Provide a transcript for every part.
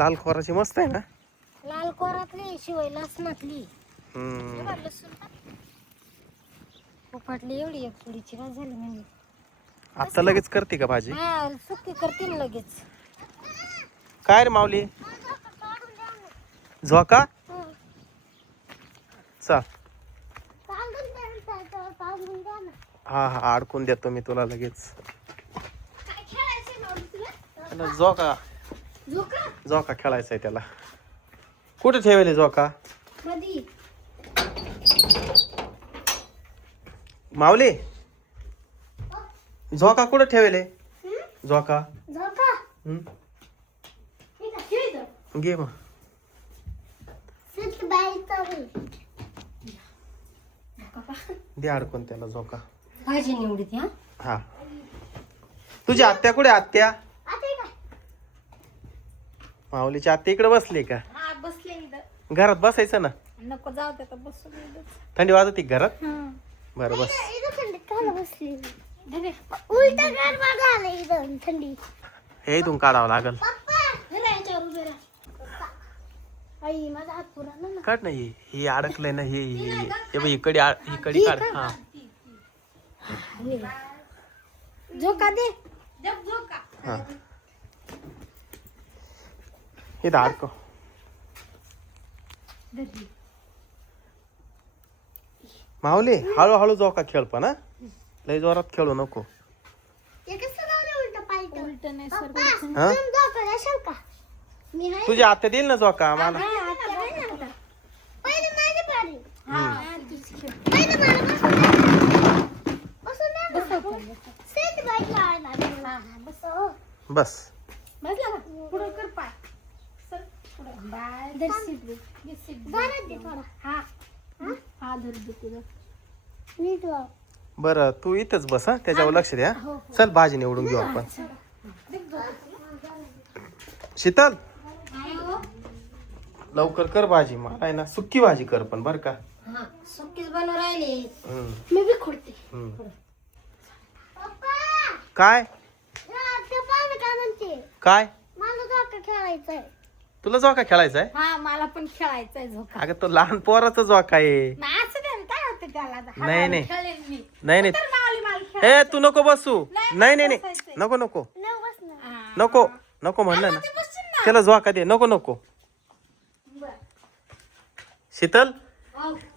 लाल खोराची मस्त आहे ना. लाल कोरातली शिवाय लसणातली पोपाटली एवढी एक पुडीची काय झाली म्हणजे आता लगेच करते का भाजी? हा सुकी करते ना लगेच. काय रे माऊली झोका चल. हा हा अडकून देतो मी तुला लगेच. त्याला झोका झोका खेळायचा आहे त्याला. कुठे ठेवले झोका माऊली? झोका कुठे ठेवले? झोका घे मग. दे अडकून त्याला झोका. भाजी निवडीत हा. तुझी आत्या कुठे? आत्या माऊलीची आत्या इकडे बसली का? बसले घरात बसायचं ना. नको जाऊ दे बसून. थंडी वाजते घरात? बरं बस. थंडी हे इथून काढावं लागल. माझा हात पुरा ना. काढ ना. हे अडकलंय ना. हे कडी काढ. हा झोका दे. हा हे अडकव. माऊली हळूहळू झोका खेळ पण हा. लय जोरात खेळू नको. हा? तुझी आत्या देईल ना झोका मला. बस बर. तू इथंच बस हा. त्याच्यावर लक्ष द्या. चल भाजी निवडून घेऊ आपण. शीतल लवकर कर भाजी. मला आहे ना सुक्की भाजी कर पण बर का. सुकीच बनवून राहिले. मी बी खोडते. काय काय खेळायचंय. तुला झोका खेळायचा आहे? हा मला पण खेळायचंय झोका. अगं तो लहान पोराचा झोका आहे. नाही नाही नाही नाही. ए तू नको बसू. नाही नाही नाही नको नको नको नको म्हणलं ना. त्याला झोका दे. नको नको. शीतल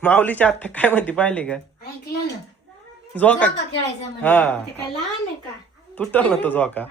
माऊलीची आत्या काय म्हणते पाहिली का? ऐकलं ना. झोका खेळायचा हा काय लहान आहे का? तुटल ना तो झोका.